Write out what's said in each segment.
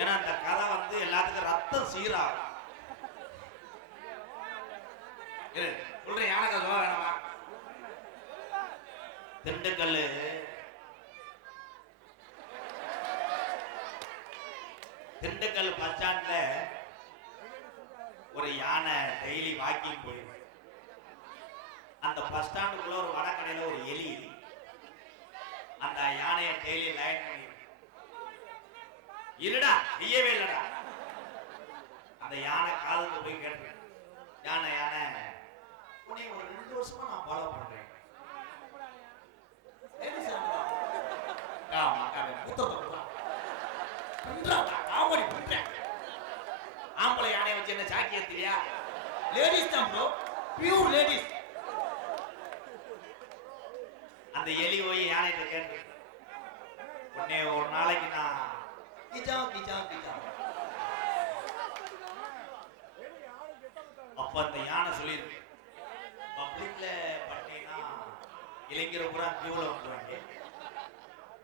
ஏன்னா அந்த கதை வந்து எல்லாத்துக்கும் ரத்தம் சீராகும். சொல்றேன் யானை கதை சொல்ல வேணாமா? திண்டுக்கல் திண்டுக்கல் பஸ் ஸ்டாண்ட்ல ஒரு யானை டெய்லி வாக்கிங் போயிடும். அந்த பஸ் ஸ்டாண்டுக்குள்ள ஒரு வடக்கடையில ஒரு எலி அந்த யானையை டெய்லி லைன் பண்ணி இருடா நீயவே இல்லடா. அந்த யானை காதுக்கு போய் கேட்டு யானை யானை உன்னை ஒரு 2 வருஷமா நான் ஃபாலோ பண்றேன். ஆம்பளை யானையை வச்சு என்ன சாக்கி ஏத்தியா? லேடிஸ் தான் ப்ரோ, பியூர் லேடிஸ். அந்த எலி போய் யானைகிட்ட கேட்டு உடனே ஒரு நாளைக்கு நான் கிச்சா கிச்சா கிச்சா. அப்ப அந்த யானை சொல்லியிருக்கு பப்ளிக்ல பண்ணீங்கன்னா இளைஞர் பூரா கியூல வந்துருவாங்க.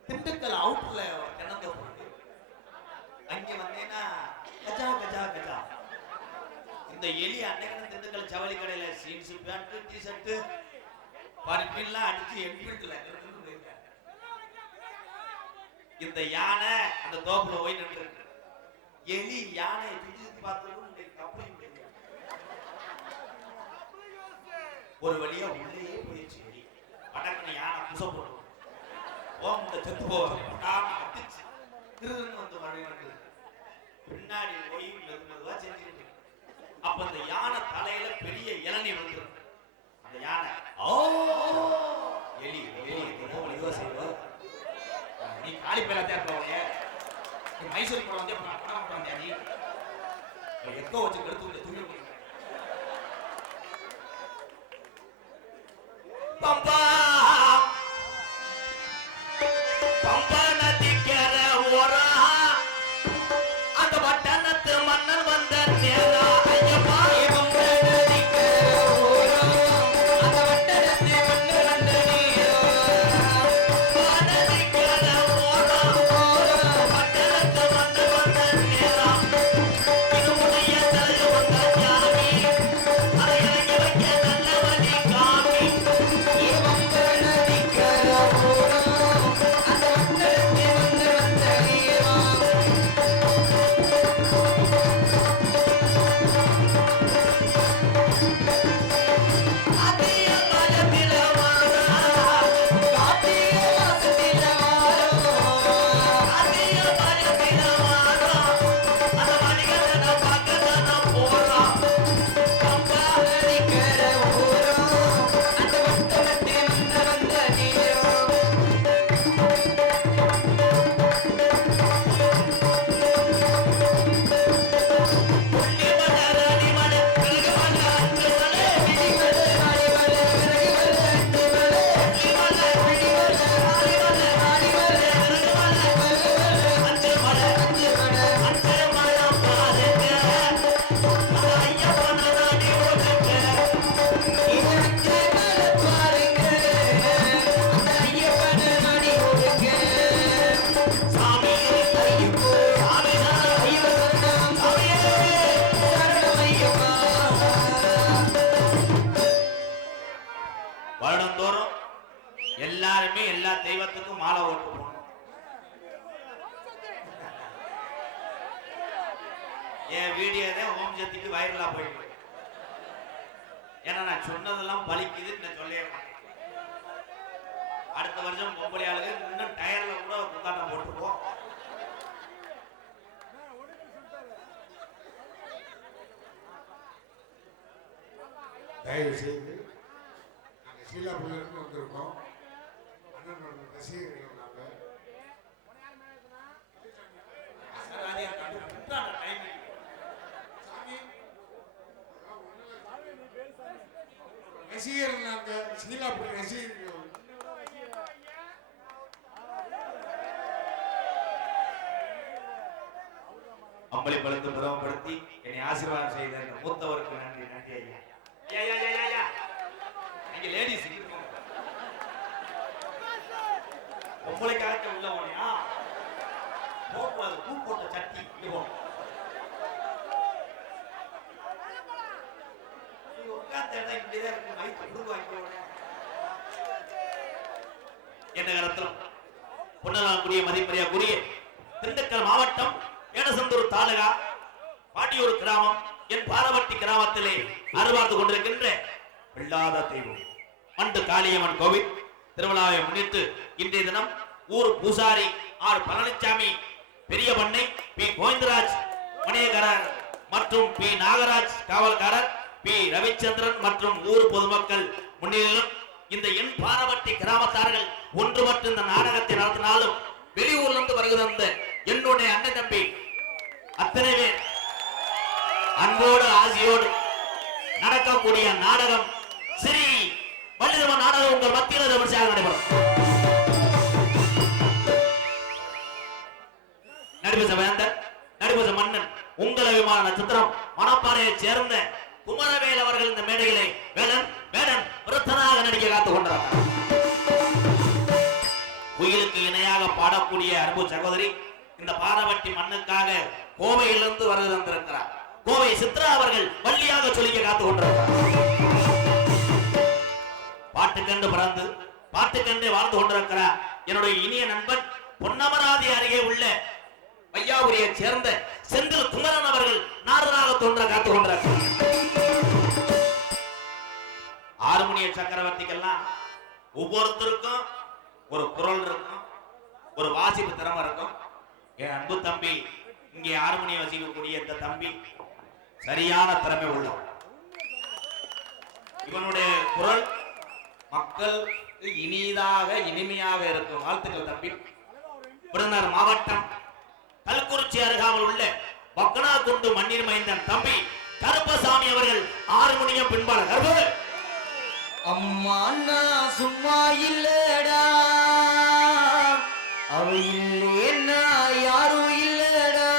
திண்டுக்கல் அவுட்ல கிணத்த போட்டு அங்க வந்தேன்னா கஜா கஜா கஜா. இந்த எலி அன்னைக்கு திண்டுக்கல் ஜவுளி கடையில ஜீன்ஸ் பேண்ட் டிஷர்ட் பர்பின்லாம் அடிச்சு எம்பிட்ல இந்த யானை அந்த தோப்புல போய் நின்று எலி யானை பிடிச்சு பார்த்ததும் ஒரு வழியா உள்ளே போயிடுச்சு. எலி படக்குன்னு யானை புச போட்டு ஓமுண்ட செத்து போவாங்க அடிச்சு திருதுன்னு வந்து மறுபடியும் பின்னாடி போய் மெதுவா செஞ்சுக்கிட்டு. அப்ப அந்த யானை தலையில பெரிய இளநீ வந்துடும். அந்த யானை ஓ எலி எலி மெதுவா செய்வோம். நீ காலி பேரா தேர்ப்பவங்க மைசூர் கூட வந்து பணம் வந்தியா? நீ எக்கோ வச்சு கெடுத்து துணி பம்பா பம்பா நதிக்கர ஓரா அந்த வட்டனத்து மன்னன் வந்த நேரா ஐயப்பா பம்பா நதிக்கர ஓரா அந்த வட்டனத்து மன்னன் வந்த நேரா நதிக்கர ஓரா வட்டனத்து மன்னன் வந்த நேரா இது முனைய தலை வந்த ஜாமி அதை இறங்கி வைக்க நல்ல வழி காமி பம்பா நதிக்கர ஓரா அந்த வட்டனத்து மன்னன் வந்த நேரா. காத்திய மலத்தில வாரா காத்திய வாசத்தில வாரா காத்திய மலத்தில வாரா அந்த மணிகண்ட பக்கத்துல போறா பம்பா நதிக்கர ஓரா அந்த வட்டனத்து மன்னன் வந்த நேரா. வருடந்தோறும் எல்லாருமே எல்லா தெய்வத்துக்கும் மாலை ஓட்டு போகணும். என் வீடியோ தான் ஓம் சக்திக்கு வைரலா போயிட்டு. ஏன்னா நான் சொன்னதெல்லாம் பலிக்குதுன்னு நான் சொல்லவே மாட்டேன். அடுத்த வருஷம் பொம்பளை ஆளுங்க இன்னும் டயர்ல கூட குத்தாட்டம் போட்டுப்போம். தயவு செய்து நாங்கள் சீலாபுரிலிருந்து வந்திருக்கோம். அண்ணனோட ரசிகர்கள் நாங்கள் ரசிகர்கள் நாங்கள் சீலாபுரி ரசிகர்கள். அம்பளி பழுத்து பிரமப்படுத்தி என்னை ஆசீர்வாதம் செய்த இந்த மூத்தவருக்கு நன்றி. நன்றி ஐயா. நீங்க லேடிஸ் பொம்பளைக்காக உள்ள போனியா போகக்கூடாது. பூ போட்ட சட்டி இங்க போ. நீ உட்கார்ந்த இடம் இப்படிதான் இருக்கு. மைக்கு புடுவாங்க என்ற கருத்திலும் பொன்னலாங்குடிய மதிப்பெரியக்குரிய திண்டுக்கல் மாவட்டம் ஏனசந்தூர் தாலுகா பாட்டியூர் கிராமம் என் பாரவட்டி கிராமத்திலே அறுவார்ந்து கொண்டிருக்கின்ற வெள்ளாத தெய்வம் மண்டு காளியம்மன் கோவில் திருவிழாவை முன்னிட்டு இன்றைய தினம் ஊர் பூசாரி ஆர் பழனிசாமி பெரிய பண்ணை பி கோவிந்தராஜ் மணியக்காரர் மற்றும் பி நாகராஜ் காவல்காரர் பி ரவிச்சந்திரன் மற்றும் ஊர் பொதுமக்கள் முன்னிலையிலும் இந்த என் பாரவட்டி கிராமத்தார்கள் ஒன்றுபட்டு இந்த நாடகத்தை நடத்தினாலும் வெளியூர்ல இருந்து வருகிற என்னுடைய அண்ணன் தம்பி அத்தனை பேர் அன்போடு ஆசையோடு நடக்கக்கூடிய நாடகம் ஸ்ரீ வள்ளிதம நாடகம் உங்கள் மத்தியில் விமர்சையாக நடைபெறும். நடிபச வேந்தர் நடிபச மன்னன் உங்கள் அபிமான நட்சத்திரம் மணப்பாறையைச் சேர்ந்த குமரவேல் அவர்கள் இந்த மேடைகளை வேடன் வேடன் விருத்தனாக நடிக்க காத்துக் கொண்டார். குயிலுக்கு இணையாக பாடக்கூடிய அன்பு சகோதரி இந்த பாரவட்டி மண்ணுக்காக கோவையிலிருந்து வருகை தந்திருக்கிறார். கோவை சித்ரா அவர்கள் வள்ளியாக சொல்லிக்க காத்துக் கொண்டிருக்கிறார். பாட்டுக்கண்டு பிறந்து பாட்டுக்கண்டு வாழ்ந்து கொண்டிருக்கிறார். என்னுடைய இனிய நண்பன் பொன்னமராதி அருகே உள்ள வையாபுரியை சேர்ந்த செந்தில் குமரன் அவர்கள் நாரதாக தோன்ற காத்துக் கொண்டிருக்கிறார். ஆறுமுனிய சக்கரவர்த்திக்கெல்லாம் ஒவ்வொருத்தருக்கும் ஒரு குரல் இருக்கும், ஒரு வாசிப்பு திறமை இருக்கும். என் அன்பு தம்பி இங்கே ஆறுமுனிய வசிக்கக்கூடிய இந்த தம்பி சரியான திறமை உள்ளவர். இவனுடைய குரல் மக்கள் இனிதாக இனிமையாக இருக்கும். வாழ்த்துக்கள் தம்பி. விருதுநகர் மாவட்டம் கல்குறிச்சி அருகாமல் உள்ள பக்கனாகுண்டு மண்ணில் மைந்தன் தம்பி கருப்பசாமி அவர்கள் ஆறுமுனியம் பின்பாளர். அம்மா நான் சும்மா இல்லடா, அவ இல்லேன்னா யாரும் இல்லடா,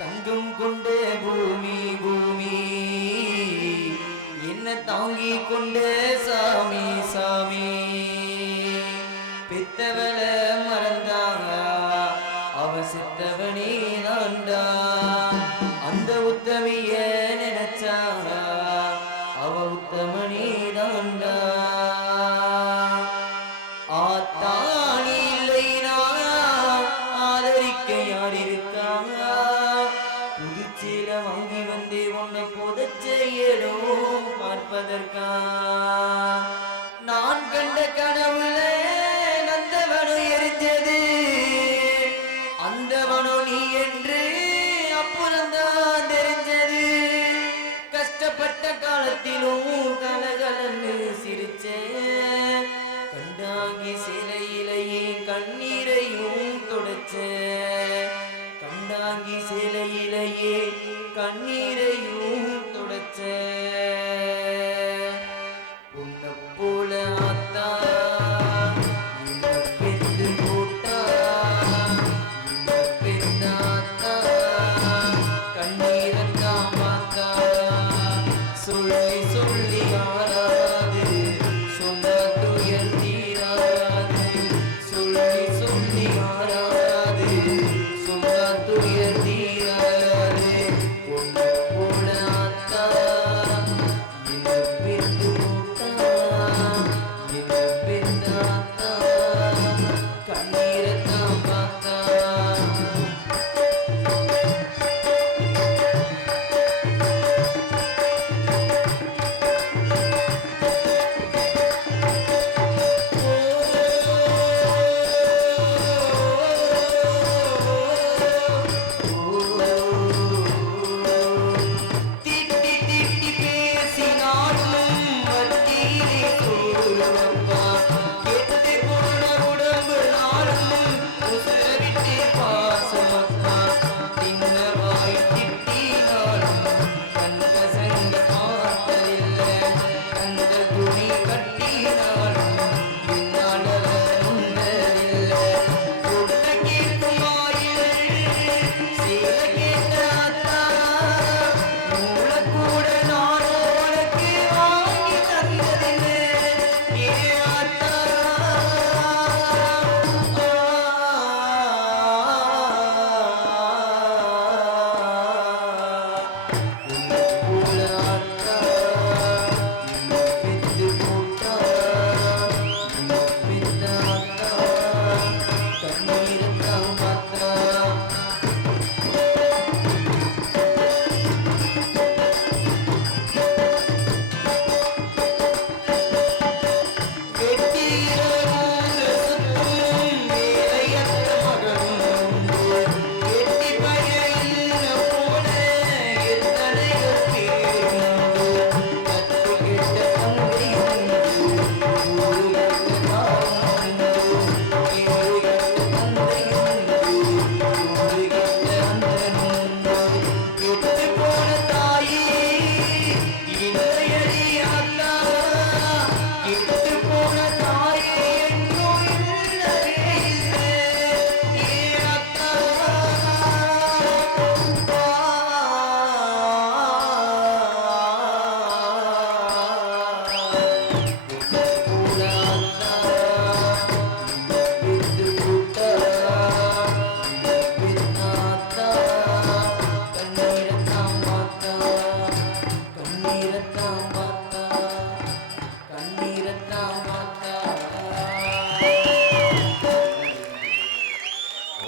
தங்கம் கொண்ட பூமி பூமி என்ன தாங்கி கொண்ட சாமி சாமி, பெத்தவள மறந்தாங்க அவ செத்தவனே தாண்டா, அந்த உத்தமிய நினைச்சாங்க அவ உத்தமனே தாண்டா, ஆத்தானி இல்லைனா ஆதரிக்க யார் இருக்காங்க, புதுச்சேல வாங்கி வந்தே உன்னை புதச்செயலும் பார்ப்பதற்கா, நான் கண்ட கனவுல நந்தவனம் எரிஞ்சது, அந்தவனம் நீ என்று அப்புறம்தான் தெரிஞ்சது, கஷ்டப்பட்ட காலத்திலும் கலகலன்னு சிரிச்ச, கண்டாங்கி சிலையிலேயே கண்ணீரையும் தொடச்ச, கண்டாங்கி சிலையிலேயே கண்ணீரையும் தொடச்ச, உன்னை போல ஆத்தா இந்த பெத்து போட்டா, இந்த பெண்ணாத்தா கண்ணீரத்தான் பார்த்தா, சொல்லி சொல்லி ஆறாது சொன்ன துயர் தீராது, சொல்லி சொல்லி ஆறாது சொன்ன துயர் தீராது, ஒன்று போல ஆத்தா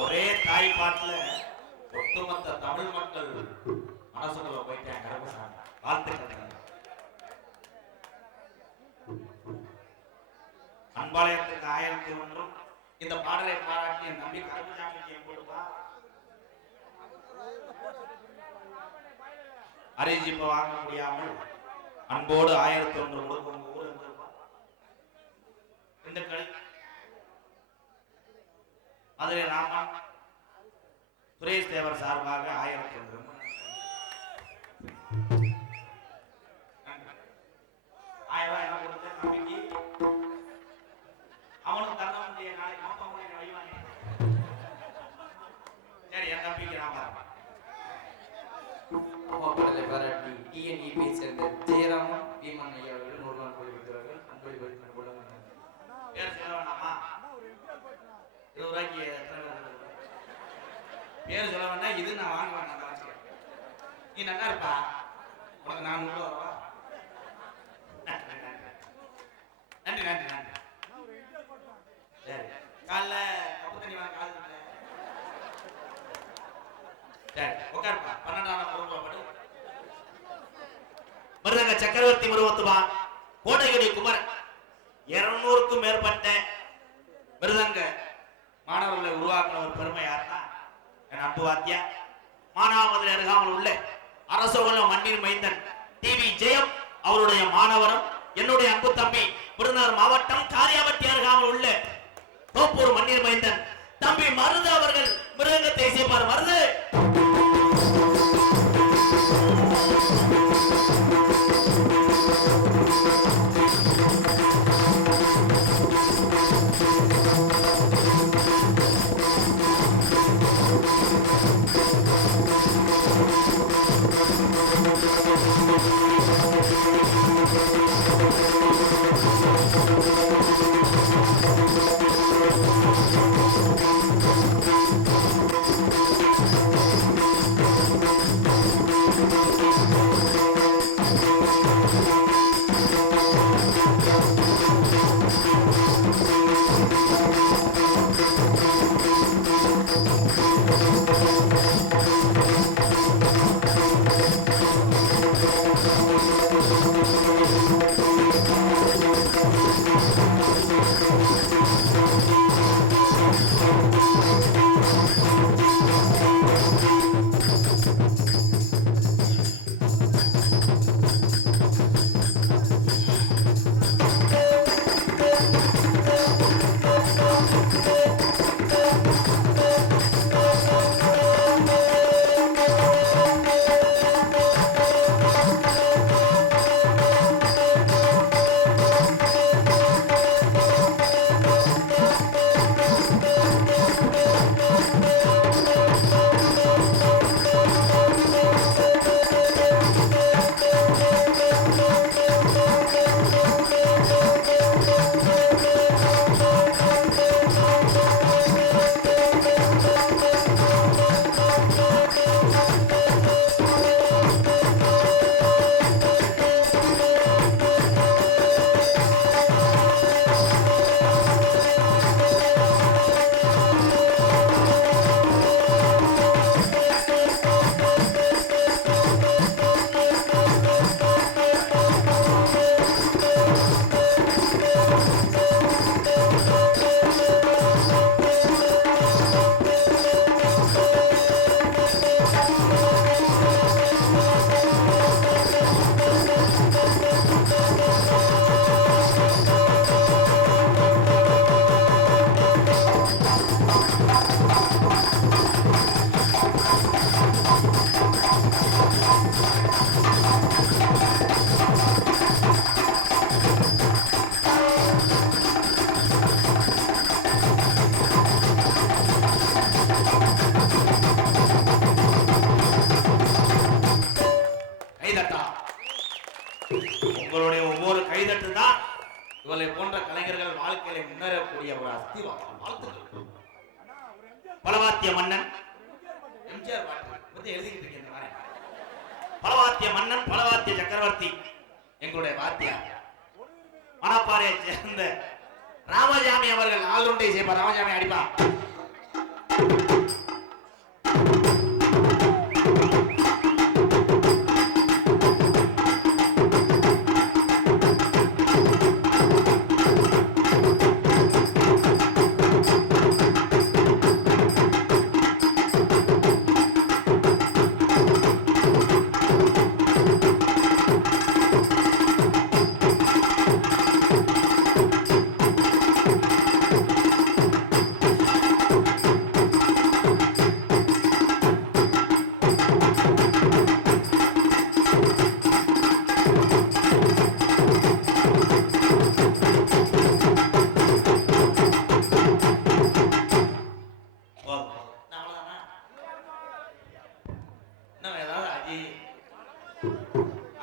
ஒரே தாய்ப்பாட்டுல ஒட்டுமொத்த தமிழ் மக்கள் மனசுக்குள்ள போயிட்டேன். கருப்பசாமி வாழ்த்துக்கள். அன்பாளையத்துக்கு 1001 இந்த பாடலை பாராட்டி என் தம்பி கருப்பசாமிக்கு கொடுப்பா. அரிஜிப்ப வாங்க முடியாமல் அன்போடு 1001 கொடுக்கும் ஊர் திண்டுக்கல் மதுரை ராமன் சுரேஷ் தேவர் சார்பாக 1001 1000 என்ன கொடுத்த தம்பிக்கு அவனுக்கு தர முடிய நாளைக்கு மாப்பா முடிய வைவானே. சரி என் தம்பிக்கு நான் பார்ப்பேன். அம்மா பாடலை பாராட்டி டிஎன்இபி சேர்ந்த ஜெயராமன் பீமன் ஐயா அவர்கள் 100 நாள் கொடுக்கிறார்கள். அன்பளி பரிசு பேர் சொல்ல வேண்டாமா? 20 ரூபாய்க்கு பேர் சொல்ல வேண்டாம். இது நான் வாங்க வேண்டாம். நீ நல்லா இருப்பா. உனக்கு 400 ரூபா. நன்றி நன்றி நன்றி. சரி காலைல கப்பு தண்ணி வாங்க கால் சரி உட்காருப்பா. 12ஆம் பொருள் படு. மிருதங்க சக்கரவர்த்தி முருவத்துவான் கோட்டையடி குமரன் 200க்கும் மேற்பட்ட மிருதங்க மாணவர்களை உருவாக்கின ஒரு பெருமை யாருன்னா என் அன்பு வாத்தியா மானாமதுரை அருகாமல் உள்ள அரசோகல மண்ணில் மைந்தன் டிவி ஜெயம் அவருடைய மாணவரும் என்னுடைய அன்பு தம்பி விருதுநகர் மாவட்டம் காரியாபட்டி அருகாமல் உள்ள தோப்பூர் மண்ணில் மைந்தன் தம்பி மருது அவர்கள் மிருதங்கத்தை செய்வார். மருது கைதட்டா. உங்களுடைய ஒவ்வொரு கைதட்டு தான் இவளை போன்ற கலைஞர்கள் வாழ்க்கையில முன்னேறக்கூடிய ஒரு அஸ்திவாரம். வாழ்த்துக்கள். பலவாத்திய மன்னன் எம்ஜிஆர் பாட்டு வந்து எழுதிக்கிட்டு இருக்கேன். பலவாத்திய மன்னன், பலவாத்திய சக்கரவர்த்தி எங்களுடைய வாத்தியார் மணப்பாறையை சேர்ந்த ராமசாமி அவர்கள் ஆளுண்டை செய்வார். ராமசாமி அடிப்பா.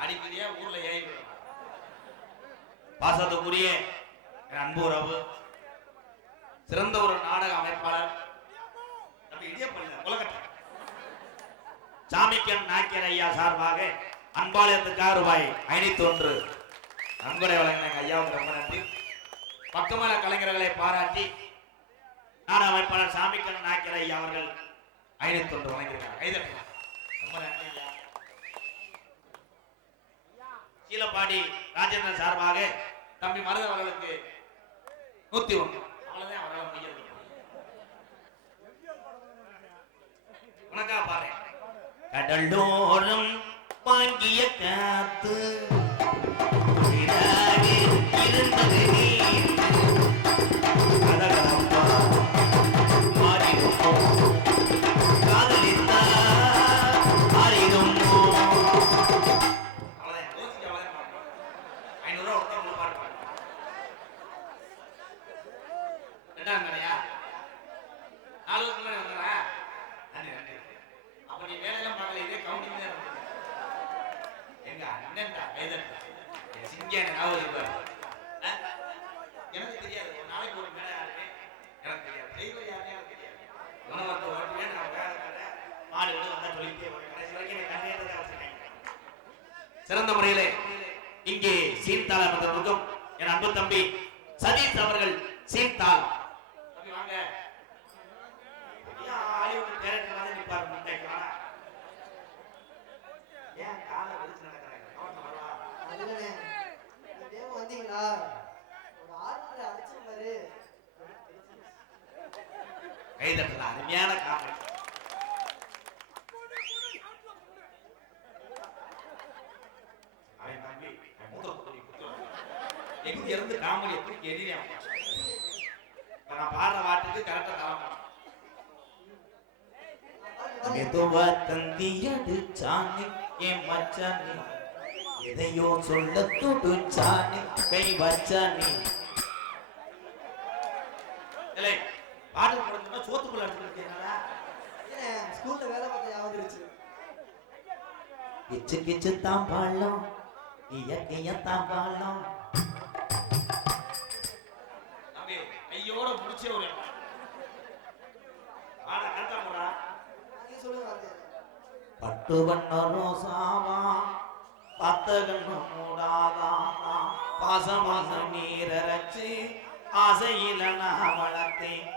அடிக்கடியா ஊர்ல ஏறி பாசத்துக்குரிய அன்பு உறவு, சிறந்த ஒரு நாடக அமைப்பாளர் சாமிக்கன் நாக்கியர் ஐயா சார்பாக அன்பாலயத்துக்காக ரூபாய் 501 நன்கொடை வழங்கின ஐயாவுக்கு ரொம்ப நன்றி. பக்கமல கலைஞர்களை பாராட்டி நாடக அமைப்பாளர் சாமிக்கன் நாக்கியர் ஐயா அவர்கள் 501 வழங்கியிருக்காங்க. ரொம்ப நன்றி ஐயா. கீழப்பாடி ராஜேந்திரன் சார்பாக தம்பி மருத அவர்களுக்கு 101. அவ்வளவுதான் அவரால் முடியாது. உனக்கா பாரு. கடலோரம் வாங்கிய காத்து இருந்தது நீர் கதகலப்பா மாறிடும் காதலித்தா மாறிடும். எனக்கு தெரியாது. ஒரு நாளைக்கு ஒரு மேடை யாருமே எனக்கு தெரியாது. தெய்வம் யாருமே எனக்கு தெரியாது. உணவத்தை ஓட்டுவே நான் மாடு வந்தா சொல்லிட்டே கடைசி வரைக்கும் எனக்கு கண்ணியத்தை வச்சிருக்கேன். சிறந்த முறையிலே இங்கே சீர்தாள வந்திருக்கும் என் அன்பு தம்பி சதீஷ் அவர்கள் சீர்தாள் வாங்க. ஹாலிவுட் கேரக்டர் மாதிரி நிற்பார். முட்டை காணா ஏன் காலை வச்சு நடக்கிறாங்க. வந்தீங்களா? ஒரு ஆர்டர் அடிச்சிருந்தாரு. கைதட்டல அருமையான காமெடி. அவன் தம்பி எங்க இருந்து காமெடி எப்படி எதிரியா நான் பாடுற வாட்டுக்கு கரெக்டா தரணும். மெதுவா தந்தி அடிச்சானே என் மச்சானே, எதையோ சொல்ல துடுச்சானே கை வச்சானே. இல்லை பாட்டு போடுறதுன்னா சோத்துக்குள்ள எடுத்துக்கிட்டீங்களா? ஸ்கூல்ல வேலை பார்த்த யாவது கிச்சு கிச்சு தான் பாழம் இயற்கையத்தான் பாழம். ஐயோட முடிச்ச ஒரு ஆட கரெக்டா போடா. பட்டு வண்ண ரோசாவா பத்து கண்ணு மூடாதா பாசமாக நீரச்சு ஆசையில நான் வளர்த்தேன்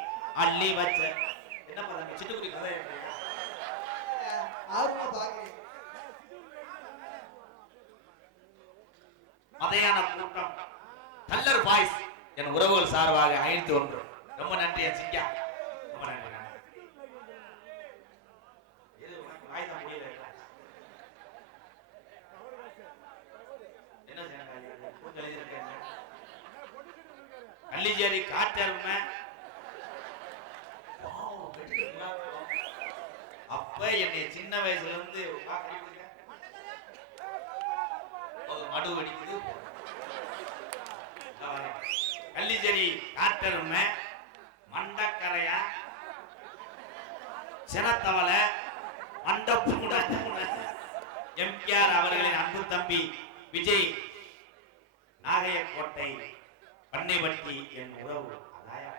அள்ளி வச்ச. என்ன பண்ண சிட்டுக்குடி கதை ஆர்வமா பாக்குறேன். மதையான கூட்டம் கல்லர் பாய்ஸ் என் உறவுகள் சார்பாக 501. ரொம்ப நன்றி என் சிங்கா. ரொம்ப நன்றி. கள்ளிச்சேரி காட்டெருமை அப்ப என்னை சின்ன வயசுல இருந்து மடு வெடிக்குது. கள்ளிச்சேரி காட்டெருமை மண்டக்கரையா சினத்தவளை மண்டபூன எம்கேஆர் அவர்களின் அன்பு தம்பி விஜய் நாகையக்கோட்டை பண்ணைவட்டி என் உறவு அதாயா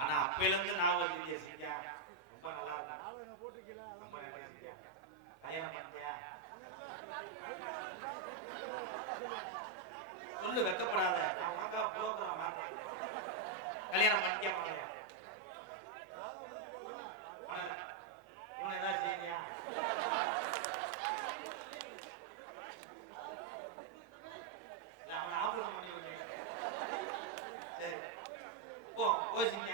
ஆனா அப்பையில இருந்து நான் வந்து செஞ்சா ரொம்ப நல்லா இருக்கு ரொம்ப நல்லா செஞ்சா கல்யாணம் பண்ணியா சொல்லு வெக்கப்படாத நான் உனக்கா போகிறேன் மாட்டேன் கல்யாணம் பண்ணியா மாட்டேன் உன ஏதாவது செய்தியா அவன் ஆபரேஷன் பண்ணி விட்டேன் சரி போ போசிங்க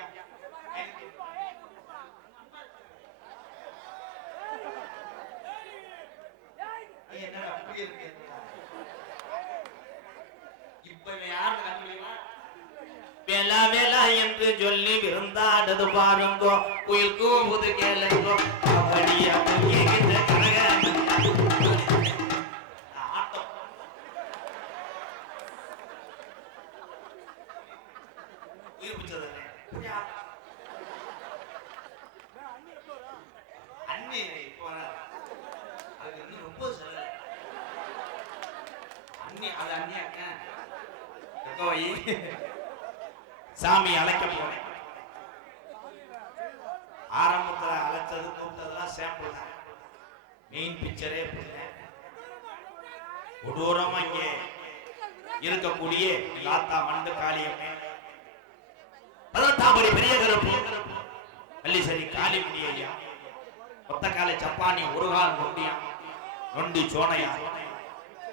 என்ன அப்படி இருக்கு இப்ப யாரு கண்டுபிடிமா வேலா வேலா என்று சொல்லி விருந்தாடது பாருங்கோ குயில் கூவுது கேளுங்கோ அப்படியா கேட்கின்ற கனக ஆட்டம் உயிர் பிச்சது அண்ணி இப்போ அது இன்னும் ரொம்ப சொல்ல அண்ணி அது அண்ணியாக்க சாமி அழைக்க போனேன் ஆரம்பத்துல அழைச்சது கூப்பிட்டதெல்லாம் சாம்பிள் தான் மெயின் பிக்சரே கொடூரமா இங்கே இருக்கக்கூடிய லாத்தா மண்டு காளியம்மே 18ஆம் படி பெரிய கருப்பு அல்லிசரி காளி முடியா ஒத்த காலை சப்பானி ஒரு கால் நொண்டியா நொண்டி சோனையா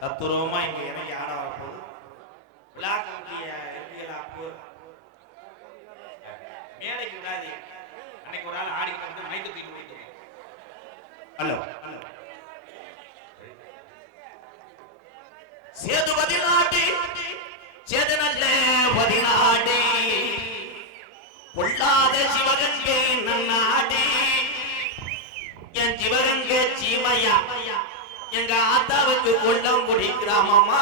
தத்துரூபமா இங்க இறங்கி ஆட வரப்போது விழா கமிட்டிய எம்பியலாப்பு மேடைக்கு விடாது அன்னைக்கு ஒரு ஆள் ஆடி வந்து மைக்கு தூக்கி போயிட்டு ஹலோ ஹலோ சேது பதினாட்டி சேது நல்ல பதினாட்டி பொல்லாத சிவகங்கை நன்னாடி என் சிவகங்கை சீமையா எங்க ஆத்தாவுக்கு கொல்லங்குடி கிராமமா